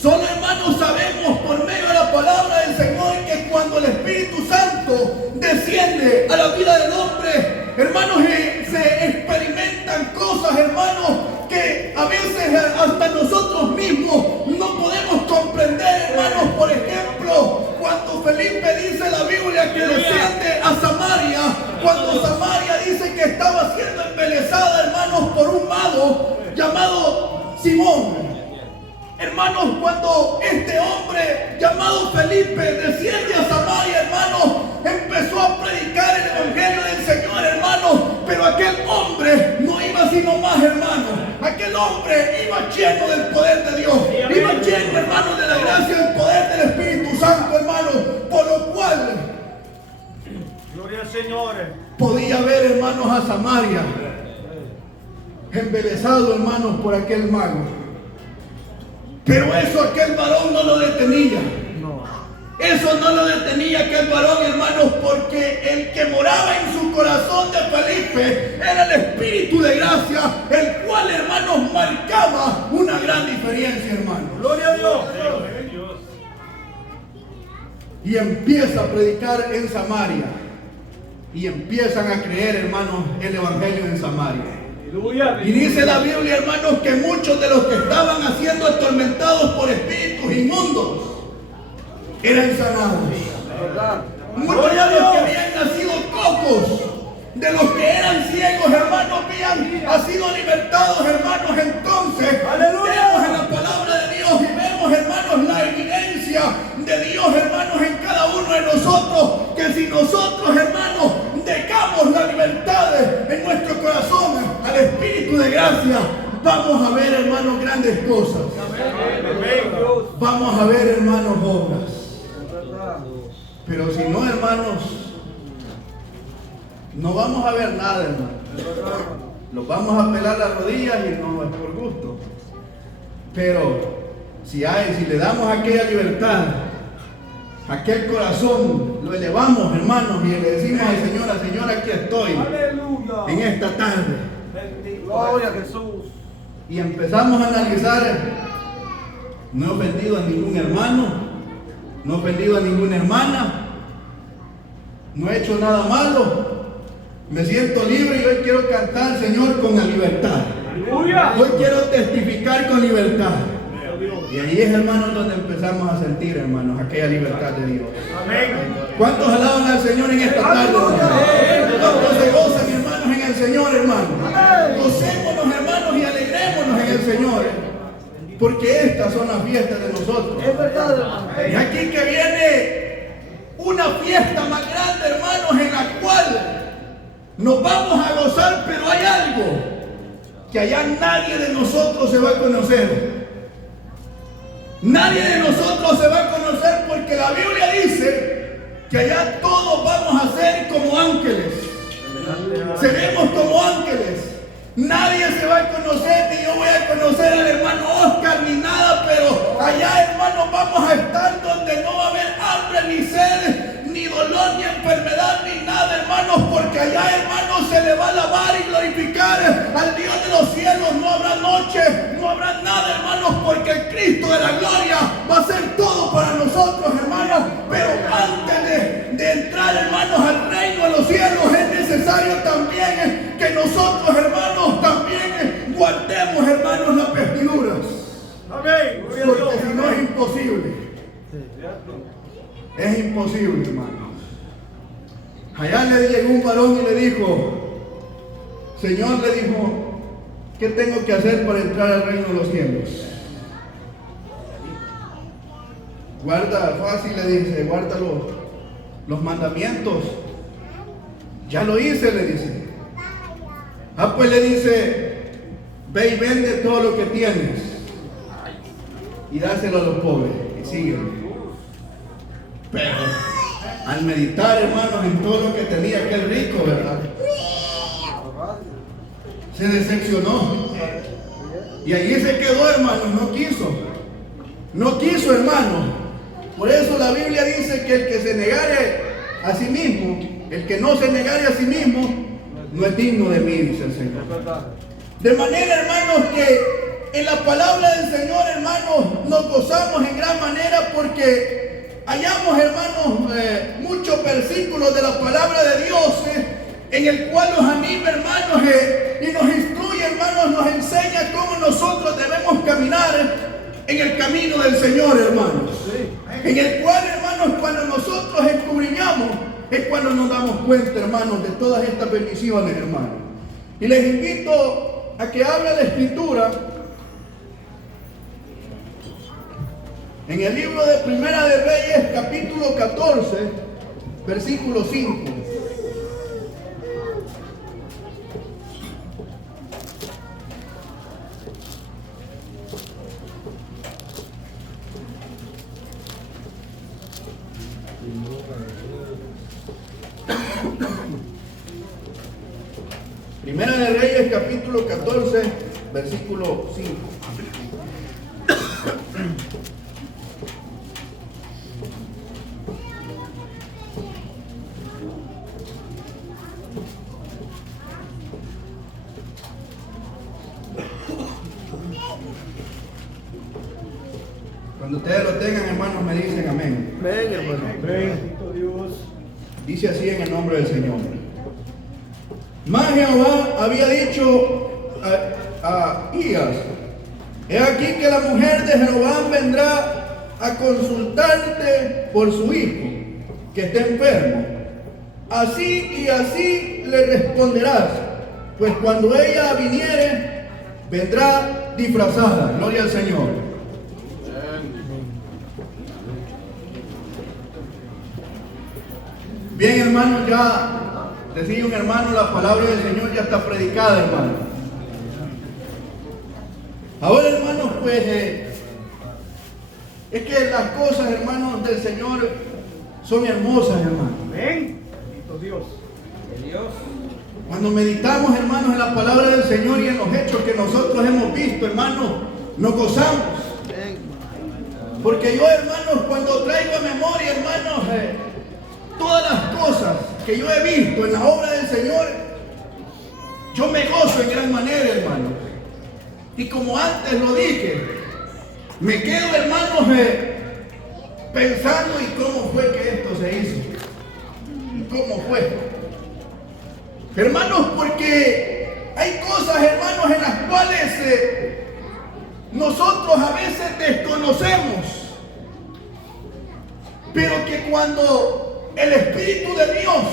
Solo, hermanos, sabemos por medio de la palabra del Señor que cuando el Espíritu Santo desciende a la vida del hombre, hermanos, se experimentan cosas, hermanos, que a veces hasta nosotros mismos no podemos comprender, hermanos. Por ejemplo, cuando Felipe dice la Biblia que desciende a Samaria, cuando Samaria dice que estaba siendo embelesada, hermanos, por un mago llamado Simón. Hermanos, cuando este hombre llamado Felipe desciende a Samaria, hermanos, empezó a predicar el evangelio del Señor, hermanos, pero aquel hombre no iba sino más, hermanos. Aquel hombre iba lleno del poder de Dios, iba lleno, hermanos, de la gracia y el poder del Espíritu Santo, hermanos, por lo cual gloria al Señor, podía ver, hermanos, a Samaria embelesado, hermanos, por aquel mago. Pero eso aquel varón no lo detenía. Eso no lo detenía aquel varón, hermanos, porque el que moraba en su corazón de Felipe era el Espíritu de gracia, el cual, hermanos, marcaba una gran diferencia, hermanos. Gloria a Dios. Y empieza a predicar en Samaria. Y empiezan a creer, hermanos, el evangelio en Samaria. Y dice la Biblia, hermanos, que muchos de los que estaban siendo atormentados por espíritus inmundos eran sanados. Muchos de los que habían nacido cocos, de los que eran ciegos, hermanos, habían sido libertados, hermanos. Entonces, vemos en la palabra de Dios y vemos, hermanos, la evidencia de Dios, hermanos, en cada uno de nosotros, que si nosotros, hermanos, dejamos la libertad en nuestro corazón al Espíritu de gracia, vamos a ver, hermanos, grandes cosas. Vamos a ver, hermanos, obras. Pero si no, hermanos, no vamos a ver nada, hermanos. Los vamos a pelar las rodillas y no es por gusto. Pero si le damos aquella libertad, aquel corazón, lo elevamos, hermanos, y le decimos al Señor, Señor, aquí estoy. Aleluya. En esta tarde. Gloria a Jesús. Y empezamos a analizar. No he ofendido a ningún hermano, no he ofendido a ninguna hermana, no he hecho nada malo, me siento libre y hoy quiero cantar, Señor, con la libertad. Aleluya. Hoy quiero testificar con libertad. Y ahí es, hermanos, donde empezamos a sentir, hermanos, aquella libertad de Dios. Amén. ¿Cuántos alaban al Señor en esta tarde? ¿Cuántos se gozan, hermanos, en el Señor, hermanos? Gocémonos, hermanos, y alegrémonos en el Señor, porque estas son las fiestas de nosotros. Es verdad, hermano. Y aquí que viene una fiesta más grande, hermanos, en la cual nos vamos a gozar, pero hay algo que allá nadie de nosotros se va a conocer. Nadie de nosotros se va a conocer, porque la Biblia dice que allá todos vamos a ser como ángeles. Seremos como ángeles. Nadie se va a conocer, ni yo voy a conocer al hermano Oscar, ni nada, pero allá, hermanos, vamos a estar donde no va a haber hambre, ni sed, ni dolor, ni enfermedad, ni nada, hermanos, porque allá, hermanos, se le va a alabar y glorificar al Dios de los cielos. No habrá noche, no habrá nada, hermanos, porque el Cristo de la gloria va a ser todo para nosotros, hermanos. Pero antes de entrar, hermanos, al reino de los cielos, es necesario también que nosotros, hermanos, también guardemos, hermanos, las vestiduras. Amén. Porque si no es imposible. Es imposible, hermanos. Allá le llegó un varón y le dijo, Señor, le dijo, ¿qué tengo que hacer para entrar al reino de los cielos? Guarda, fácil, le dice, guarda los mandamientos. Ya lo hice, le dice. Pues le dice, ve y vende todo lo que tienes y dáselo a los pobres y sígueme. Pero al meditar, hermanos, en todo lo que tenía aquel rico, ¿verdad? Se decepcionó. Y allí se quedó, hermanos, no quiso. No quiso, hermanos. Por eso la Biblia dice que el que se negare a sí mismo, el que no se negare a sí mismo, no es digno de mí, dice el Señor. De manera, hermanos, que en la palabra del Señor, hermanos, nos gozamos en gran manera porque hallamos, hermanos, muchos versículos de la palabra de Dios en el cual nos anima, hermanos, y nos instruye, hermanos, nos enseña cómo nosotros debemos caminar en el camino del Señor, hermanos. En el cual, hermanos, cuando nosotros escudriñamos, es cuando nos damos cuenta, hermanos, de todas estas bendiciones, hermanos. Y les invito a que abra la Escritura en el libro de Primera de Reyes, capítulo 14, versículo 5. Primera de Reyes, capítulo 14, versículo 5. Cuando ustedes lo tengan, hermanos, me dicen amén. Amén, hermano. Bendito Dios. Dice así en el nombre del Señor. Mas Jehová había dicho a Ahías: he aquí que la mujer de Jeroboam vendrá a consultarte por su hijo, que está enfermo. Así y así le responderás, pues cuando ella viniere, vendrá disfrazada. Gloria al Señor. Bien, hermanos, ya decía un hermano, la palabra del Señor ya está predicada, hermano. Ahora, hermanos, pues es que las cosas, hermanos, del Señor son hermosas, hermanos. Amén. Bendito Dios. Cuando meditamos, hermanos, en la palabra del Señor y en los hechos que nosotros hemos visto, hermanos, nos gozamos. Porque yo, hermanos, cuando traigo a memoria, hermanos, todas las cosas que yo he visto en la obra del Señor, yo me gozo en gran manera, hermanos. Y como antes lo dije, me quedo, hermanos, pensando y cómo fue que esto se hizo. Y cómo fue. Hermanos, porque hay cosas, hermanos, en las cuales nosotros a veces desconocemos. Pero que cuando el Espíritu de Dios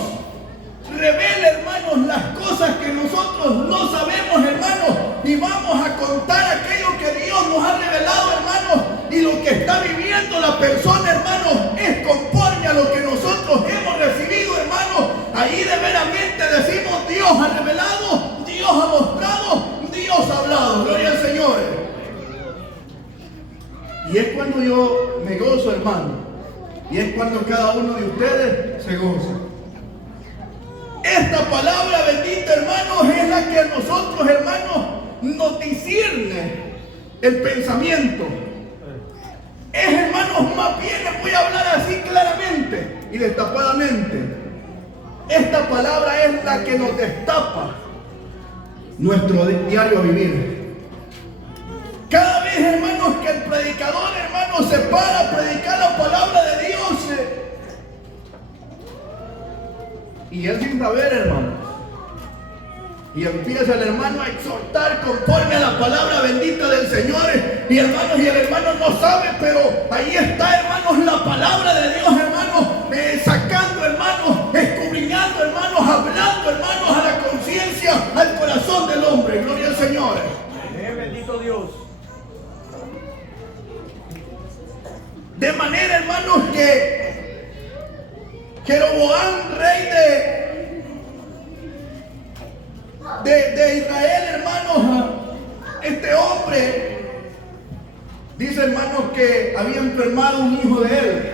revela, hermanos, las cosas que nosotros no sabemos, hermanos, y vamos a contar aquello que Dios nos ha revelado, hermanos, y lo que está viviendo la persona, hermanos, es conforme a lo que nosotros hemos recibido, hermanos. Ahí de veramente decimos: Dios ha revelado, Dios ha mostrado, Dios ha hablado. Gloria al Señor. Y es cuando yo me gozo, hermano. Y es cuando cada uno de ustedes se goza. Esta palabra bendita, hermanos, es la que a nosotros, hermanos, nos discierne el pensamiento. Es, hermanos, más bien les voy a hablar así claramente y destapadamente. Esta palabra es la que nos destapa nuestro diario vivir. Cada vez, hermanos, que el predicador, hermanos, se para a predicar la palabra de Dios, y él sin saber, hermano, y empieza el hermano a exhortar conforme a la palabra bendita del Señor, y hermanos, y el hermano no sabe, pero ahí está, hermanos, la palabra de Dios, hermanos, sacando, hermanos, escudriñando, hermanos, hablando, hermanos, a la conciencia, al corazón del hombre. Gloria al Señor. Bendito Dios. De manera, hermanos, que Jeroboam, rey de Israel, hermanos, este hombre, dice, hermanos, que había enfermado un hijo de él.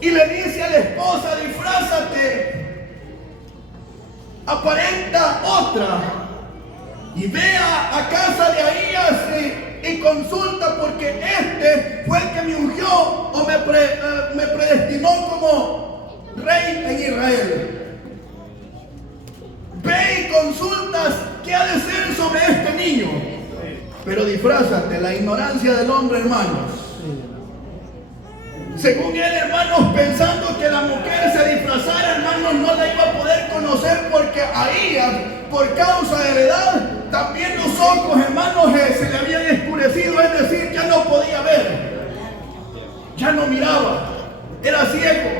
Y le dice a la esposa: disfrázate, aparenta otra, y vea a casa de Ahías y consulta, porque este fue el que me ungió o me predestinó como rey en Israel. Ve y consultas qué ha de ser sobre este niño. Pero disfrázate, la ignorancia del hombre, hermanos. Según él, hermanos, pensando que la mujer se disfrazara, hermanos, no la iba a poder conocer porque ahí, por causa de la edad, también los ojos, hermanos, se le habían escurecido, es decir, ya no podía ver, ya no miraba, era ciego.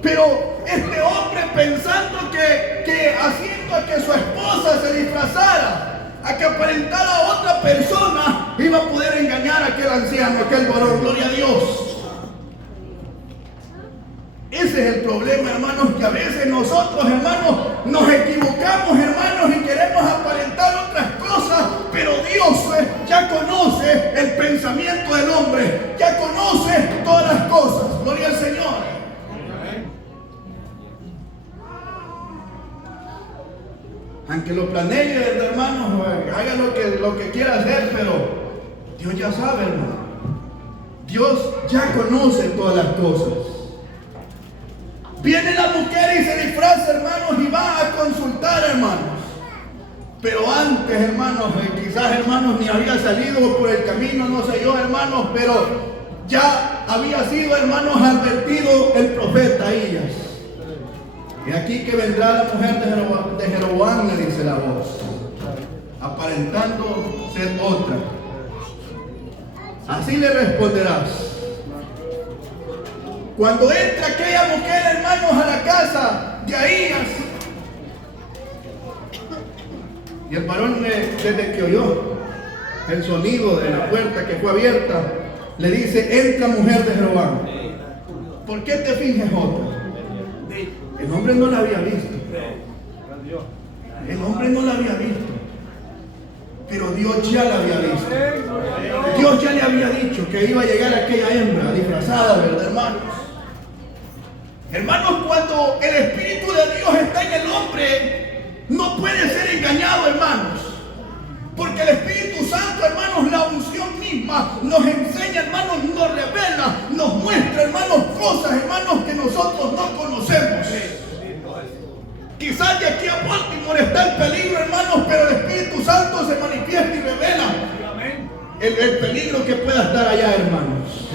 Pero este hombre, pensando que haciendo a que su esposa se disfrazara, a que aparentara a otra persona, iba a poder engañar a aquel anciano, a aquel varón, gloria a Dios. Ese es el problema, hermanos, que a veces nosotros, hermanos, nos equivocamos, hermanos, y queremos aparentar otras cosas, pero Dios ya conoce el pensamiento del hombre, ya conoce todas las cosas, gloria al Señor. Aunque lo planee, hermanos, haga lo que quiera hacer, pero Dios ya sabe, hermano. Dios ya conoce todas las cosas. Viene la mujer y se disfraza, hermanos, y va a consultar, hermanos. Pero antes, hermanos, quizás, hermanos, ni había salido por el camino, no sé yo, hermanos, pero ya había sido, hermanos, advertido el profeta Ahías. Y aquí que vendrá la mujer de Jeroboam, le dice la voz, aparentando ser otra. Así le responderás. Cuando entra aquella mujer, hermanos, a la casa de Ahías, y el varón, desde que oyó el sonido de la puerta que fue abierta, le dice: entra, mujer de Jeroboam, ¿por qué te finges otra? El hombre no la había visto. El hombre no la había visto. Pero Dios ya la había visto. Dios ya le había dicho que iba a llegar aquella hembra disfrazada, ¿verdad, hermanos? Hermanos, cuando el Espíritu de Dios está en el hombre, no puede ser engañado, hermanos. Porque el Espíritu Santo, hermanos, la unción misma nos enseña, hermanos, nos revela, nos muestra, hermanos, cosas, hermanos, que nosotros no conocemos. Quizás de aquí a Baltimore está el peligro, hermanos, pero el Espíritu Santo se manifiesta y revela el peligro que pueda estar allá, hermanos.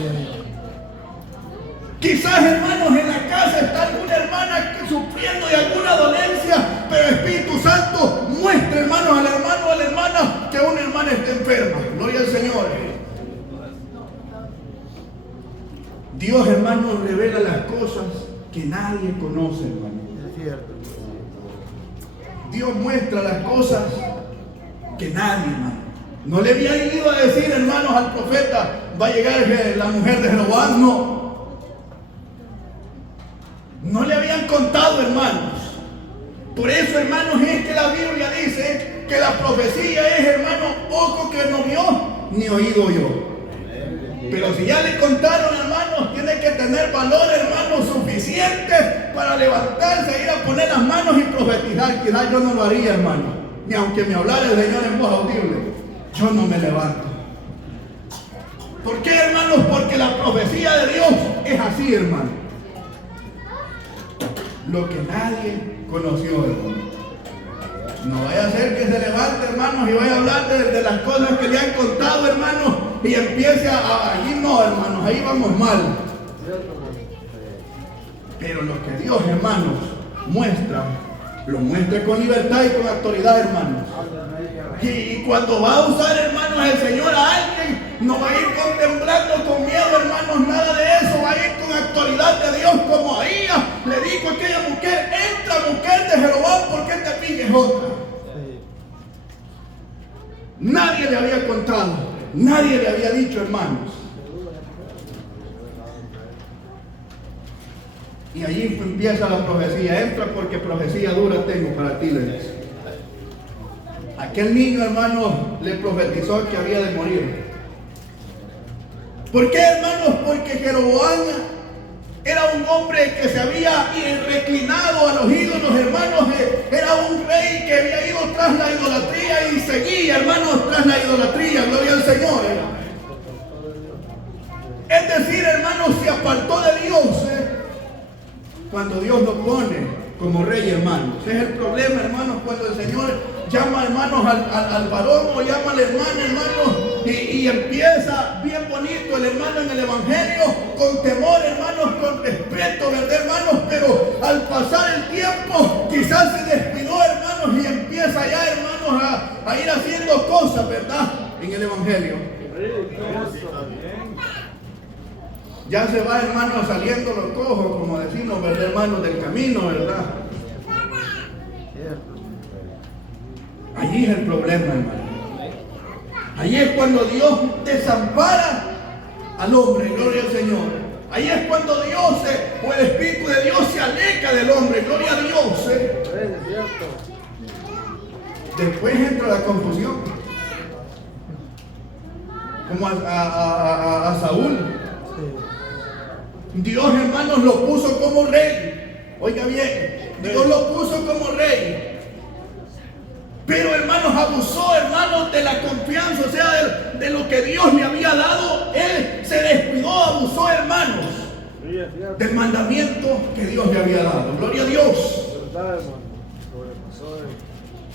Quizás, hermanos, en la casa está alguna hermana sufriendo de alguna dolencia, pero el Espíritu Santo muestra, hermanos, al hermano o a la hermana que una hermana está enferma. Gloria al Señor. Dios, hermanos, revela las cosas que nadie conoce, hermanos. Es cierto. Dios muestra las cosas que nadie, hermano. No le había ido a decir, hermanos, al profeta: va a llegar la mujer de Jeroboam. No. No le habían contado, hermanos. Por eso, hermanos, es que la Biblia dice que la profecía es, hermano, ojo que no vio ni oído oyó. Pero si ya le contaron, hermanos, tiene que tener valor, hermanos, suficiente para levantarse, ir a poner las manos y profetizar. Quizás yo no lo haría, hermano. Ni aunque me hablara el Señor en voz audible, yo no me levanto. ¿Por qué, hermanos? Porque la profecía de Dios es así, hermano. Lo que nadie conoció, hermano. No vaya a ser que se levante, hermanos, y vaya a hablar de las cosas que le han contado, hermanos, y empiece allí no, hermanos, ahí vamos mal. Pero lo que Dios, hermanos, muestra, lo muestra con libertad y con autoridad, hermanos. Y cuando va a usar, hermanos, el Señor a alguien, no va a ir contemplando con miedo, hermanos, nada de eso. Va a ir con autoridad de Dios, como Ahías le dijo a aquella mujer: entra, mujer de Jeroboam, ¿por qué te finges otra? Nadie le había contado, nadie le había dicho, hermanos. Y allí empieza la profecía: entra porque profecía dura tengo para ti, le dice. Aquel niño, hermanos, le profetizó que había de morir. ¿Por qué, hermanos? Porque Jeroboam era un hombre que se había reclinado a los ídolos, hermanos. Era un rey que había ido tras la idolatría y seguía, hermanos, tras la idolatría. Gloria al Señor. Es decir, hermanos, se apartó de Dios. Cuando Dios lo pone como rey, hermanos. Ese es el problema, hermanos, cuando el Señor llama, hermanos, al varón o llama al hermano, hermanos, y empieza bien bonito el hermano en el evangelio, con temor, hermanos, con respeto, ¿verdad, hermanos? Pero al pasar el tiempo, quizás se descuidó, hermanos, y empieza ya, hermanos, a ir haciendo cosas, ¿verdad? En el evangelio. Ya se va, hermanos, saliendo los cojos, como decimos, ¿verdad, hermanos? Del camino, ¿verdad? Allí es el problema, hermano. Allí es cuando Dios desampara al hombre, gloria al Señor. Allí es cuando Dios o el Espíritu de Dios se aleja del hombre, gloria a Dios. Después entra la confusión. Como a Saúl. Dios, hermanos, lo puso como rey. Oiga bien, Dios lo puso como rey. Pero, hermanos, abusó, hermanos, de la confianza, o sea, de lo que Dios le había dado. Él se descuidó, abusó, hermanos, del mandamiento que Dios le había dado. Gloria a Dios.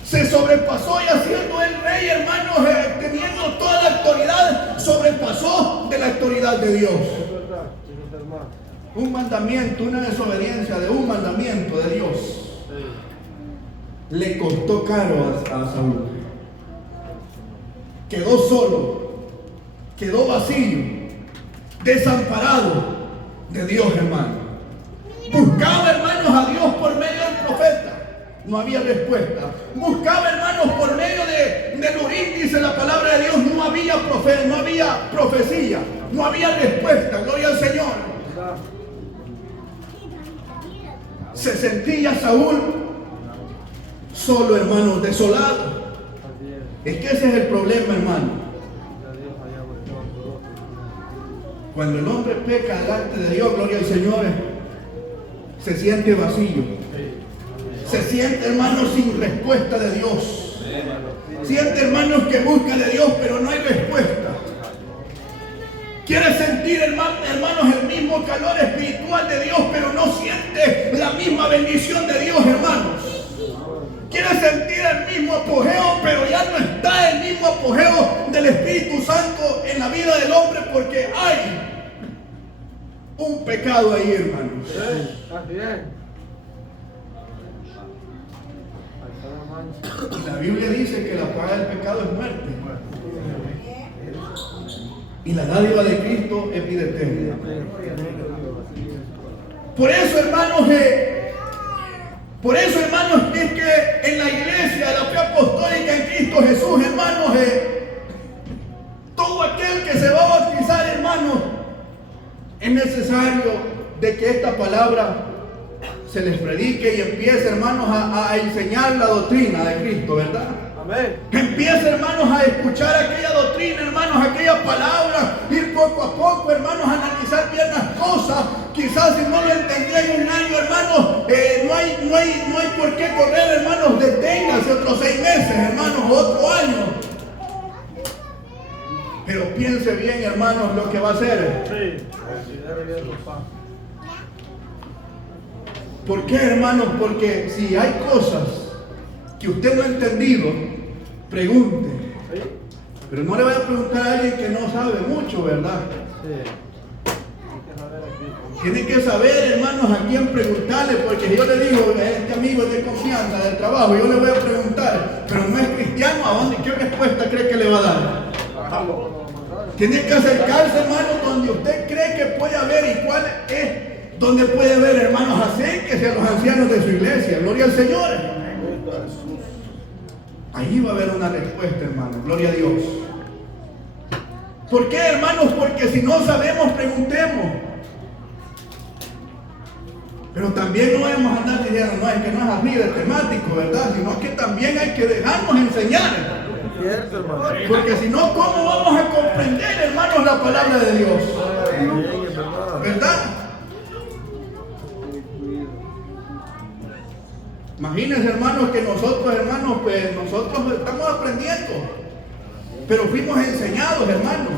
Se sobrepasó y haciendo el rey, hermanos, teniendo toda la autoridad, sobrepasó de la autoridad de Dios. Un mandamiento, una desobediencia de un mandamiento de Dios le costó caro a Saúl. Quedó solo, quedó vacío, desamparado de Dios, hermano. Buscaba, hermanos, a Dios por medio del profeta. No había respuesta. Buscaba, hermanos, por medio del Urim, dice la palabra de Dios, no había profeta, no había profecía, no había respuesta. Gloria al Señor. Se sentía Saúl solo, hermanos, desolado. Es que ese es el problema, hermano. Cuando el hombre peca delante de Dios, gloria al Señor, se siente vacío. Se siente, hermanos, sin respuesta de Dios. Siente, hermanos, que busca de Dios, pero no hay respuesta. Quiere sentir, hermanos, el mismo calor espiritual de Dios, pero no siente la misma bendición de Dios, hermanos. Quiere sentir el mismo apogeo, pero ya no está el mismo apogeo del Espíritu Santo en la vida del hombre, porque hay un pecado ahí, hermanos. La Biblia dice que la paga del pecado es muerte. Y la dádiva de Cristo es vida eterna. Por eso, hermanos, es que en la iglesia de la fe apostólica en Cristo Jesús, hermanos, todo aquel que se va a bautizar, hermanos, es necesario de que esta palabra se les predique y empiece, hermanos, a enseñar la doctrina de Cristo, ¿verdad? Amén. Que empiece, hermanos, a escuchar aquella doctrina, hermanos, aquella palabra, ir poco a poco, hermanos, a analizar bien las cosas. Quizás si no lo entendía en un año, hermanos, no hay por qué correr, hermanos, deténgase otros 6 meses, hermanos, otro año. Pero piense bien, hermanos, lo que va a hacer. Sí. ¿Por qué, hermanos? Porque si hay cosas que usted no ha entendido, pregunte. Pero no le vaya a preguntar a alguien que no sabe mucho, ¿verdad? Tiene que saber, hermanos, a quién preguntarle, porque yo le digo, este amigo es de confianza, del trabajo, yo le voy a preguntar, pero no es cristiano, ¿a dónde? ¿Qué respuesta cree que le va a dar? Tiene que acercarse, hermanos, donde usted cree que puede haber y cuál es. Donde puede ver, hermanos, acérquese a los ancianos de su iglesia. Gloria al Señor. Allí va a haber una respuesta, hermanos. Gloria a Dios. ¿Por qué, hermanos? Porque si no sabemos, preguntemos. Pero también no debemos andar diciendo, no, es que no es así de temático, ¿verdad? Sino que también hay que dejarnos enseñar. Porque si no, ¿cómo vamos a comprender, hermanos, la palabra de Dios? ¿Verdad? Imagínense, hermanos, que nosotros, hermanos, pues nosotros estamos aprendiendo, pero fuimos enseñados, hermanos.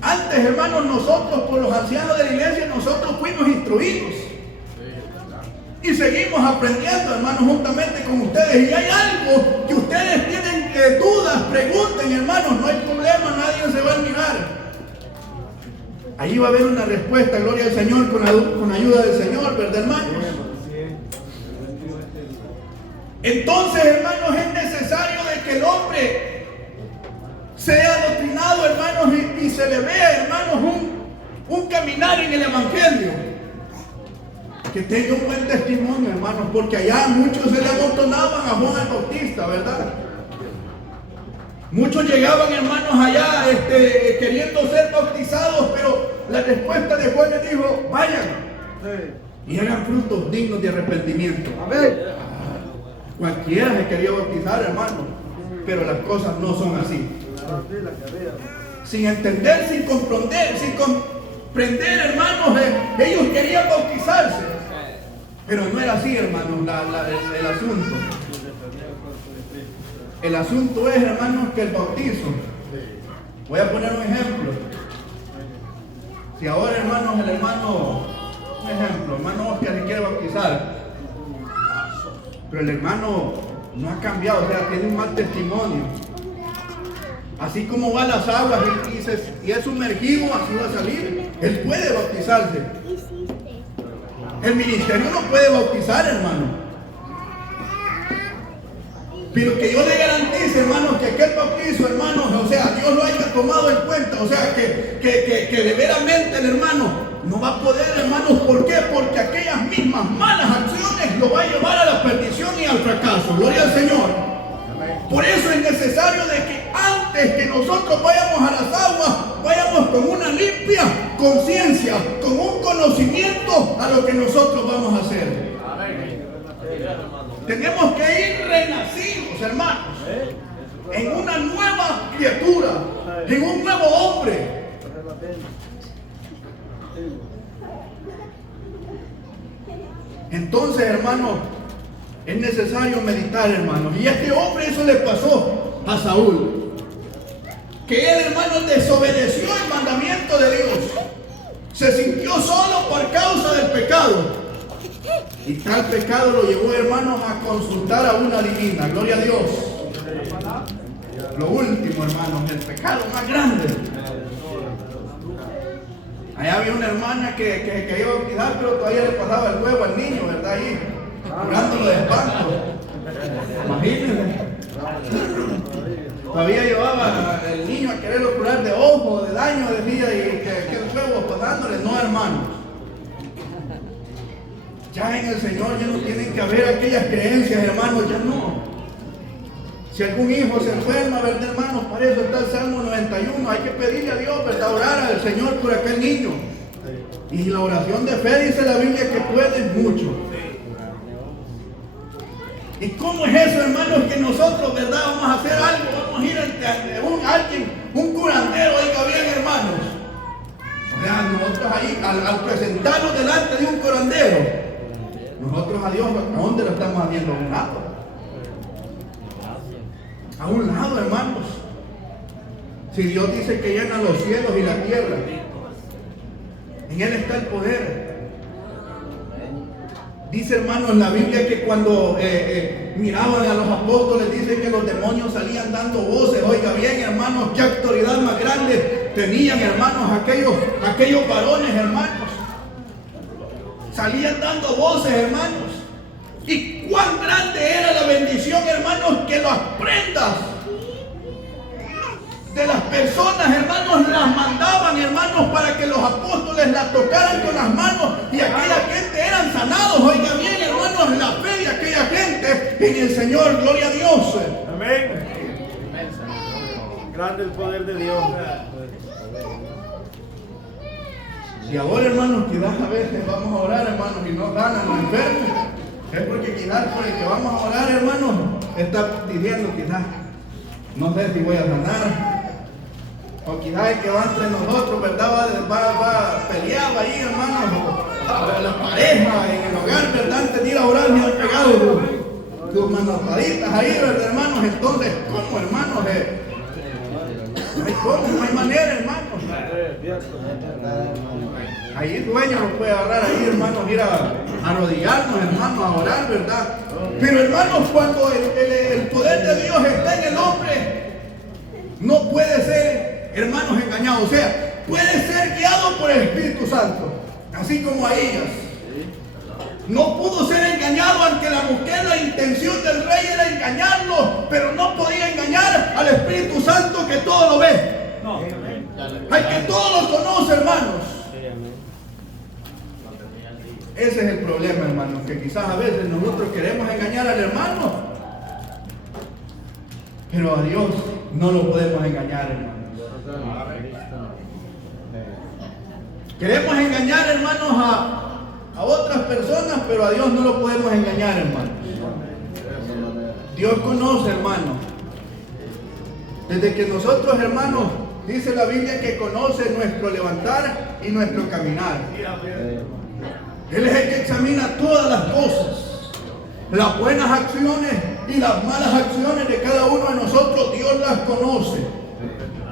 Antes, hermanos, nosotros por los ancianos de la iglesia, nosotros fuimos instruidos. Y seguimos aprendiendo, hermanos, juntamente con ustedes. Y hay algo que ustedes tienen dudas, pregunten, hermanos, no hay problema, nadie se va a mirar. Ahí va a haber una respuesta, gloria al Señor, con ayuda del Señor, ¿verdad, hermanos? Entonces, hermanos, es necesario de que el hombre sea adoctrinado, hermanos, y se le vea, hermanos, un caminar en el Evangelio. Que tenga un buen testimonio, hermanos, porque allá muchos se le amontonaban a Juan el Bautista, ¿verdad? Muchos llegaban, hermanos, allá queriendo ser bautizados, pero la respuesta de Juan les dijo, vayan y hagan frutos dignos de arrepentimiento. Amén. Cualquiera se quería bautizar, hermanos, pero las cosas no son así. Sin entender, sin comprender, hermanos, ellos querían bautizarse. Pero no era así, hermanos, el asunto. El asunto es, hermanos, que el bautizo. Voy a poner un ejemplo. Si ahora, hermanos, un ejemplo, hermano Oscar se quiere bautizar, pero el hermano no ha cambiado, o sea, tiene un mal testimonio. Así como va a las aguas y es sumergido, así va a salir. Él puede bautizarse. El ministerio no puede bautizar, hermano. Pero que yo le garantice, hermanos, que aquel bautizo, hermanos, o sea, Dios lo haya tomado en cuenta, o sea, que de veramente el hermano no va a poder, hermanos. ¿Por qué? Porque aquellas mismas malas acciones lo va a llevar a la perdición y al fracaso. Gloria al Señor. Por eso es necesario de que antes que nosotros vayamos a las aguas, vayamos con una limpia conciencia, con un conocimiento a lo que nosotros vamos a hacer. Tenemos que ir renacidos, hermanos, en una nueva criatura, en un nuevo hombre. Entonces, hermanos, es necesario meditar, hermanos. Y a este hombre eso le pasó a Saúl. Que él, hermanos, desobedeció el mandamiento de Dios. Se sintió solo por causa del pecado. Y tal pecado lo llevó, hermanos, a consultar a una divina. Gloria a Dios. Lo último, hermanos, el pecado más grande. Allá había una hermana que quería bautizar, pero todavía le pasaba el huevo al niño, ¿verdad? Ahí, curándolo de espanto. Imagínense. Todavía llevaba el niño a quererlo curar de ojo, de daño, decía, y que el huevo pasándole. No, hermanos. Ya en el Señor ya no tienen que haber aquellas creencias, hermanos, ya no. Si algún hijo se enferma, ¿verdad, hermanos? Para eso está el Salmo 91. Hay que pedirle a Dios, ¿verdad? Orar al Señor por aquel niño. Y la oración de fe dice la Biblia que puede mucho. ¿Y cómo es eso, hermanos? Que nosotros, ¿verdad? Vamos a hacer algo, vamos a ir ante un curandero, oiga bien, hermanos. O sea, nosotros ahí, al presentarnos delante de un curandero, nosotros a Dios, ¿a dónde lo estamos haciendo? A un lado. A un lado, hermanos. Si Dios dice que llena los cielos y la tierra, en Él está el poder. Dice, hermanos, en la Biblia que cuando miraban a los apóstoles, dicen que los demonios salían dando voces. Oiga bien, hermanos, qué autoridad más grande tenían, hermanos, aquellos varones, hermanos. Salían dando voces, hermanos. Y cuán grande era la bendición, hermanos, que las prendas de las personas, hermanos, las mandaban, hermanos, para que los apóstoles las tocaran con las manos y aquella gente eran sanados. Oiga bien, hermanos, la fe de aquella gente en el Señor. Gloria a Dios. Amén. Grande el poder de Dios. Y ahora, hermanos, quizás a veces vamos a orar, hermanos, y no ganan los enfermos. Es porque quizás por el que vamos a orar, hermanos, está diciendo quizás, no sé si voy a sanar. O quizás el que va entre nosotros, ¿verdad? Va peleado ahí, hermanos. La pareja en el hogar, ¿verdad? Antes de ir a orar, me han pegado sus manotaditas ahí, ¿verdad, hermanos? Entonces, ¿cómo, hermanos? No hay cómo, no hay manera, hermanos. Ahí el dueño lo puede agarrar ahí, hermanos, ir a arrodillarnos, hermanos, a orar, ¿verdad? Pero, hermanos, cuando el poder de Dios está en el hombre, no puede ser, hermanos, engañado. O sea, puede ser guiado por el Espíritu Santo, así como a ellas. No pudo ser engañado ante la mujer. La intención del rey era engañarlo, pero no podía engañar al Espíritu Santo que todo lo ve. Al que todo lo conoce, hermanos. Ese es el problema, hermanos, que quizás a veces nosotros queremos engañar al hermano, pero a Dios no lo podemos engañar, hermanos. Queremos engañar, hermanos, a otras personas, pero a Dios no lo podemos engañar, hermanos. Dios conoce, hermanos. Desde que nosotros, hermanos, dice la Biblia que conoce nuestro levantar y nuestro caminar. Él es el que examina todas las cosas, las buenas acciones y las malas acciones de cada uno de nosotros. Dios las conoce.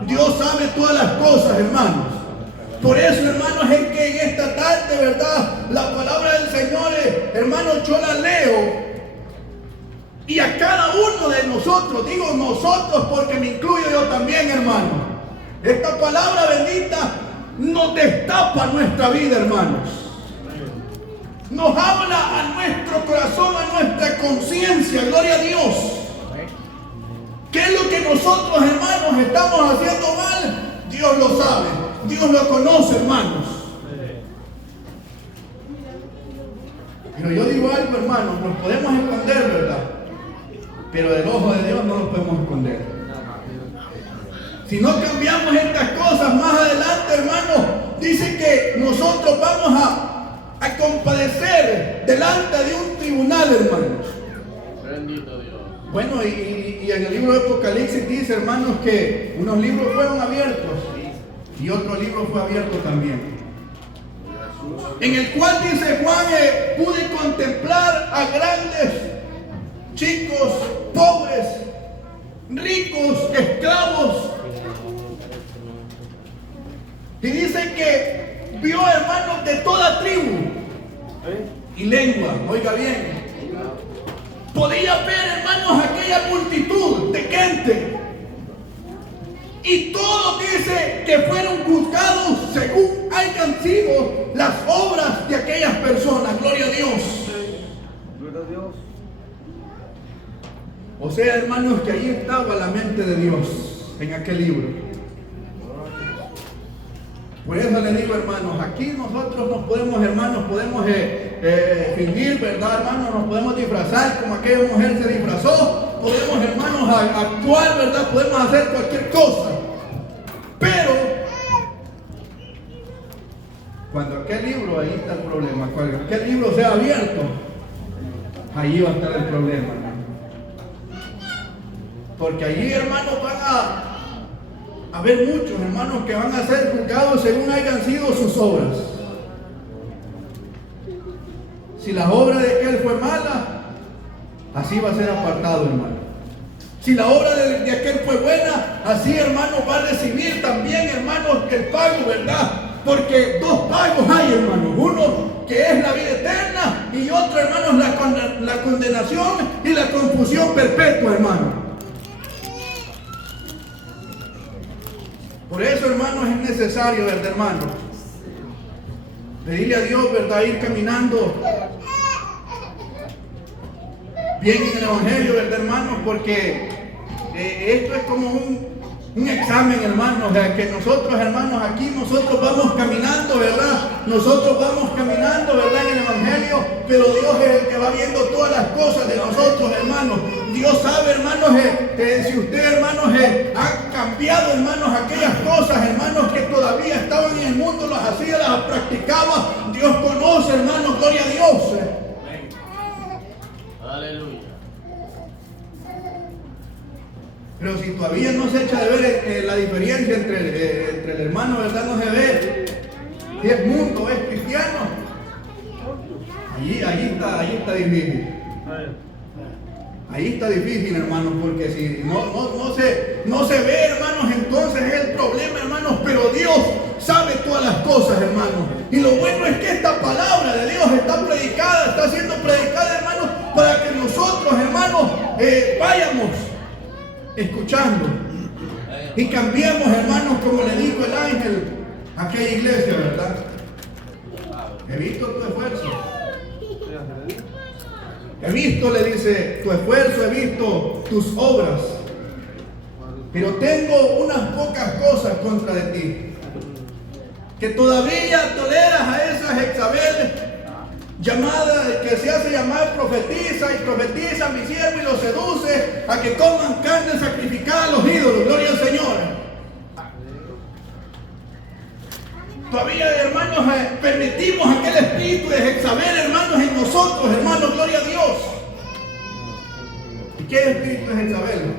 Dios sabe todas las cosas, hermanos. Por eso, hermanos, es que en esta tarde, ¿verdad? La palabra del Señor, hermanos, yo la leo. Y a cada uno de nosotros, digo nosotros porque me incluyo yo también, hermanos. Esta palabra bendita nos destapa nuestra vida, hermanos. Nos habla a nuestro corazón, a nuestra conciencia, gloria a Dios. ¿Qué es lo que nosotros, hermanos, estamos haciendo mal? Dios lo sabe, Dios lo conoce, hermanos. Pero yo digo algo, hermanos, nos podemos esconder, ¿verdad? Pero del ojo de Dios no nos podemos esconder. Si no cambiamos estas cosas más adelante, hermanos, dice que nosotros vamos a compadecer delante de un tribunal, hermanos. Bendito Dios. Bueno, y en el libro de Apocalipsis dice, hermanos, que unos libros fueron abiertos y otro libro fue abierto también. En el cual dice Juan, pude contemplar a grandes, chicos, pobres, ricos, esclavos. Y dice que vio hermanos de toda tribu y lengua, oiga bien. Podía ver, hermanos, aquella multitud de gente. Y todos dice que fueron juzgados según hayan sido las obras de aquellas personas. Gloria a Dios. Gloria a Dios. O sea, hermanos, que ahí estaba la mente de Dios en aquel libro. Por eso le digo, hermanos, aquí nosotros nos podemos, hermanos, podemos fingir, ¿verdad, hermanos? Nos podemos disfrazar como aquella mujer se disfrazó. Podemos, hermanos, actuar, ¿verdad? Podemos hacer cualquier cosa. Pero, cuando aquel libro, ahí está el problema. Cuando aquel libro sea abierto, ahí va a estar el problema, hermano. Porque allí, hermanos, van a haber muchos, hermanos, que van a ser juzgados según hayan sido sus obras. Si la obra de aquel fue mala, así va a ser apartado, hermano. Si la obra de aquel fue buena, así, hermanos, va a recibir también, hermanos, el pago, ¿verdad? Porque dos pagos hay, hermanos. Uno que es la vida eterna y otro, hermanos, la condenación y la confusión perpetua, hermano. Por eso, hermanos, es necesario, ¿verdad, hermanos? Pedirle a Dios, ¿verdad? Ir caminando bien en el Evangelio, ¿verdad, hermanos? Porque esto es como un examen, hermanos, que nosotros, hermanos, aquí nosotros vamos caminando, ¿verdad? Nosotros vamos caminando, ¿verdad? En el Evangelio, pero Dios es el que va viendo todas las cosas de nosotros, hermanos. Dios sabe, hermanos, si usted, hermanos, ha cambiado, hermanos, aquellas cosas, hermanos, que todavía estaban en el mundo, las hacía, las practicaba. Dios conoce, hermanos, gloria a Dios. Aleluya. Pero si todavía no se echa de ver la diferencia entre el hermano, ¿verdad? No se ve si es mundo o es cristiano. Ahí está difícil. Ahí está difícil, hermanos, porque si no se ve, hermanos, entonces es el Y lo bueno es que esta palabra de Dios está siendo predicada, hermanos, para que nosotros, hermanos, vayamos escuchando y cambiemos, hermanos, como le dijo el ángel a aquella iglesia, ¿verdad? He visto tu esfuerzo. He visto, le dice, tu esfuerzo, he visto tus obras. Pero tengo unas pocas cosas contra de ti. Que todavía toleras a esa Jezabel llamada, que se hace llamar profetiza y profetiza a mi siervo y lo seduce a que coman carne sacrificada a los ídolos. Gloria al Señor. Todavía, hermanos, permitimos aquel espíritu de Jezabel, hermanos, en nosotros, hermanos, gloria a Dios. ¿Y qué espíritu es Jezabel?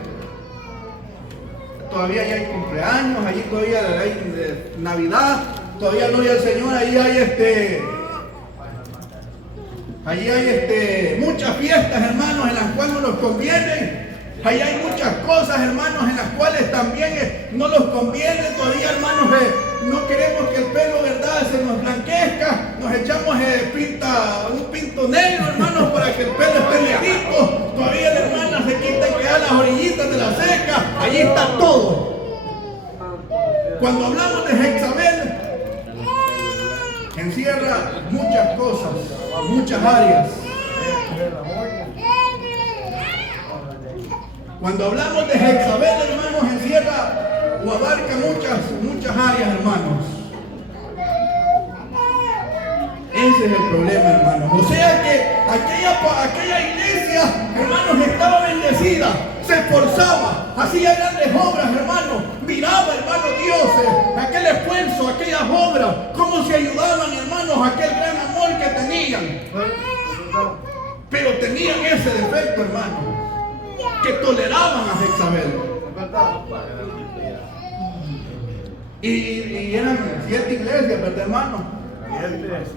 Todavía hay cumpleaños, allí todavía hay Navidad, todavía gloria al Señor, allí hay muchas fiestas, hermanos, en las cuales no nos conviene. Ahí hay muchas cosas, hermanos, en las cuales también no nos conviene. Todavía, hermanos, no queremos que el pelo, verdad, se nos blanquezca. Nos echamos un pinto negro, hermanos, para que el pelo esté negrito. Todavía la hermana se quita y queda las orillitas de la ceja. Allí está todo. Cuando hablamos de Jezabel, encierra muchas cosas, muchas áreas. Cuando hablamos de Jezabel, hermanos, encierra o abarca muchas áreas, hermanos. Ese es el problema, hermanos. O sea que aquella iglesia, hermanos, estaba bendecida, se esforzaba, hacía grandes obras, hermanos. Miraba, hermano Dios, aquel esfuerzo, aquellas obras, cómo se ayudaban, hermanos, aquel gran amor que tenían. Pero tenían ese defecto, hermanos, que toleraban a Jezabel. Y eran 7 iglesias, ¿verdad, hermano?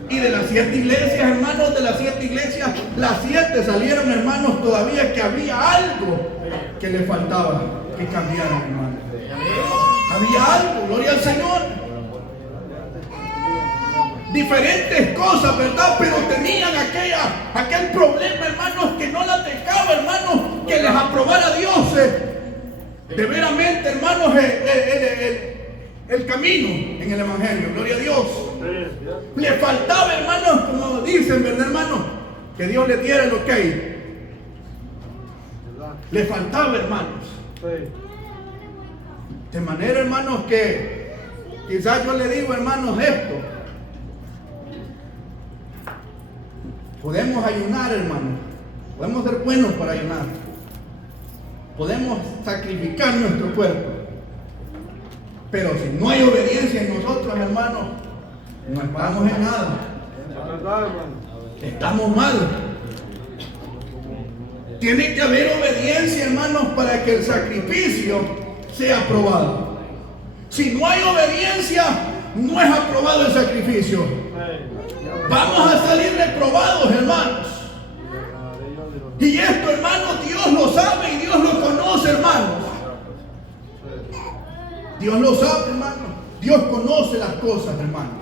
Y de las 7 iglesias, hermanos, las 7 salieron, hermanos, todavía que había algo que le faltaba que cambiaran, hermanos. Había algo, gloria al Señor. Diferentes cosas, ¿verdad? Pero tenían aquel problema, hermanos, que no las dejaba, hermanos, que les aprobara Dios de veramente, hermanos, el camino en el Evangelio. Gloria a Dios. Le faltaba, hermanos, como dicen, ¿verdad, hermanos? Que Dios le diera el ok. Le faltaba, hermanos. De manera, hermanos, que quizás yo le digo, hermanos, esto. Podemos ayunar, hermanos. Podemos ser buenos para ayunar. Podemos sacrificar nuestro cuerpo. Pero si no hay obediencia en nosotros, hermanos, no estamos en nada. Estamos mal. Tiene que haber obediencia, hermanos, para que el sacrificio sea aprobado. Si no hay obediencia, no es aprobado el sacrificio. Vamos a salir reprobados, hermanos. Y esto, hermanos, Dios lo sabe y Dios lo conoce, hermanos. Dios lo sabe, hermanos. Dios conoce las cosas, hermanos.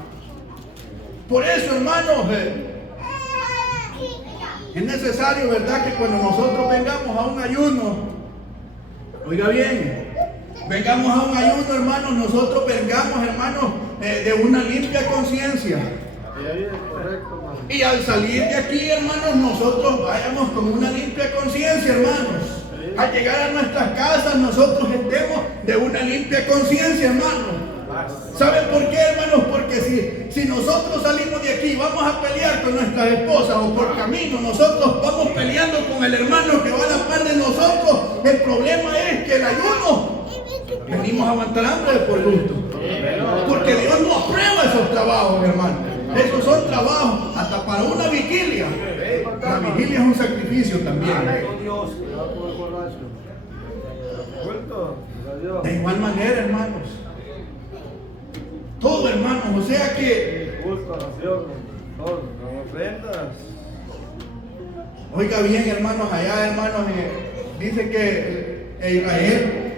Por eso, hermanos, es necesario, ¿verdad?, que cuando nosotros vengamos a un ayuno, oiga bien, vengamos a un ayuno, hermanos, nosotros vengamos, hermanos, de una limpia conciencia. Y al salir de aquí, hermanos, nosotros vayamos con una limpia conciencia, hermanos. Al llegar a nuestras casas, nosotros estemos de una limpia conciencia, hermanos. ¿Saben por qué, hermanos? Porque si nosotros salimos de aquí, vamos a pelear con nuestras esposas o por camino, nosotros vamos peleando con el hermano que va a la par de nosotros. El problema es que el ayuno, venimos a aguantar hambre por gusto. Porque Dios no aprueba esos trabajos, hermanos. Esos son trabajos hasta para una vigilia. La vigilia es un sacrificio también. De igual manera, hermanos. Todo, hermanos. O sea que, oiga bien, hermanos, allá, hermanos, dice que Israel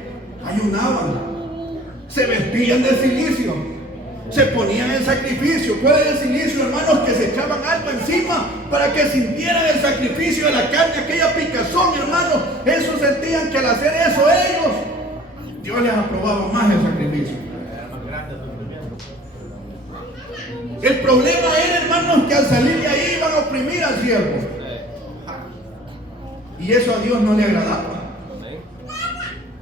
ayunaban, se vestían de cilicio. Se ponían en sacrificio. ¿Cuál era el silicio, hermanos? Que se echaban algo encima para que sintieran el sacrificio de la carne, aquella picazón, hermanos. Eso sentían que al hacer eso ellos, Dios les aprobaba más el sacrificio. El problema era, hermanos, que al salir de ahí iban a oprimir al siervo. Y eso a Dios no le agradaba.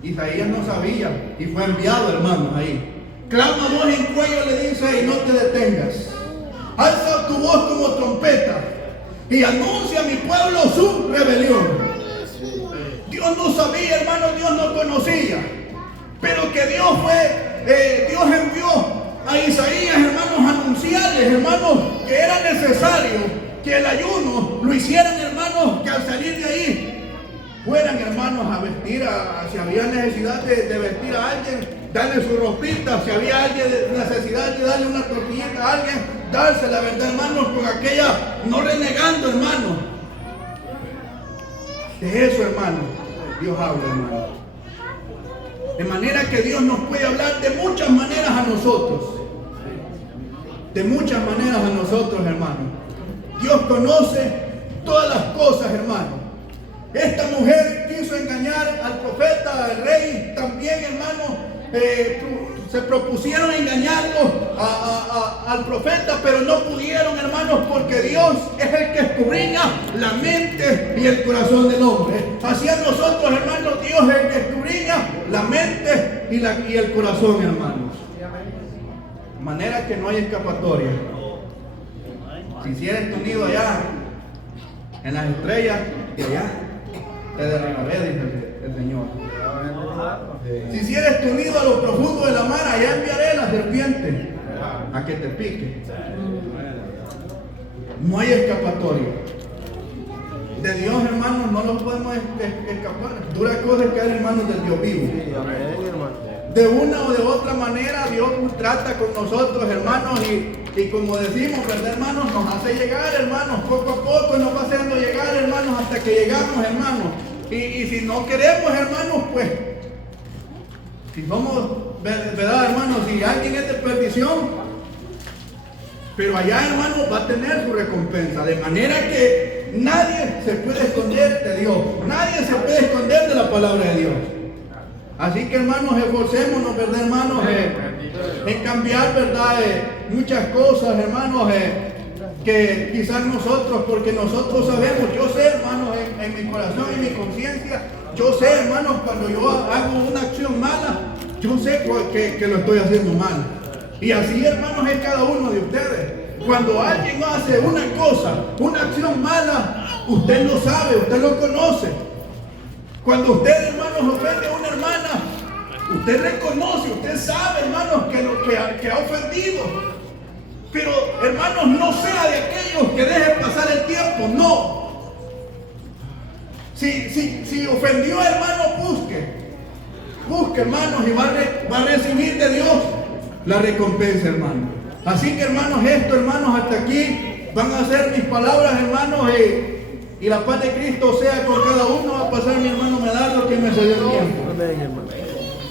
Isaías no sabía y fue enviado, hermanos, ahí. Clama voz en cuello, le dice, y no te detengas. Alza tu voz como trompeta y anuncia a mi pueblo su rebelión. Dios no sabía, hermanos, Dios no conocía. Pero que Dios envió a Isaías, hermanos, a anunciarles, hermanos, que era necesario que el ayuno lo hicieran, hermanos, que al salir de ahí fueran, hermanos, a vestir, si había necesidad de vestir a alguien, darle su ropita, si había alguien necesidad de darle una tortillita a alguien, dársela, ¿verdad, hermanos? Con aquella, no renegando, hermanos. De eso, hermanos, Dios habla, hermanos. De manera que Dios nos puede hablar de muchas maneras a nosotros. De muchas maneras a nosotros, hermanos. Dios conoce todas las cosas, hermanos. Esta mujer quiso engañar al profeta, al rey, también, hermanos, se propusieron engañarlo al profeta, pero no pudieron, hermanos, porque Dios es el que escudriña la mente y el corazón del hombre. Así a nosotros, hermanos, Dios es el que escudriña la mente y el corazón, hermanos. De manera que no hay escapatoria. Si hicieras tu nido allá, en las estrellas, de allá te derribaré, dice el Señor. Si hicieres tu nido a lo profundo de la mar, allá enviaré la serpiente a que te pique. No hay escapatoria. De Dios, hermanos, no nos podemos escapar. Dura cosa es caer en manos del Dios vivo. De una o de otra manera, Dios trata con nosotros, hermanos, y como decimos, ¿verdad, hermanos? Nos hace llegar, hermanos, poco a poco nos va haciendo llegar, hermanos, hasta que llegamos, hermanos. Y si no queremos, hermanos, pues, si somos, ¿verdad, hermanos? Si alguien es de perdición, pero allá, hermanos, va a tener su recompensa. De manera que nadie se puede esconder de Dios. Nadie se puede esconder de la palabra de Dios. Así que, hermanos, esforcémonos, ¿verdad, hermanos? En cambiar, ¿verdad? Muchas cosas, hermanos, que quizás nosotros, porque nosotros sabemos, yo sé, hermanos, en mi corazón y mi conciencia, yo sé, hermanos, cuando yo hago una acción mala, yo sé que lo estoy haciendo mal. Y así, hermanos, es cada uno de ustedes. Cuando alguien hace una cosa, una acción mala, usted lo sabe, usted lo conoce. Cuando usted, hermanos, ofende a una hermana, usted reconoce, usted sabe, hermanos, que ha ofendido. Pero, hermanos, no sea de aquellos que dejen pasar el tiempo, no. Si ofendió, hermano, busque, hermanos, y va a recibir de Dios la recompensa, hermano. Así que, hermanos, esto, hermanos, hasta aquí van a ser mis palabras, hermanos, y la paz de Cristo sea con cada uno. Va a pasar mi hermano Medardo, que me cedió el tiempo.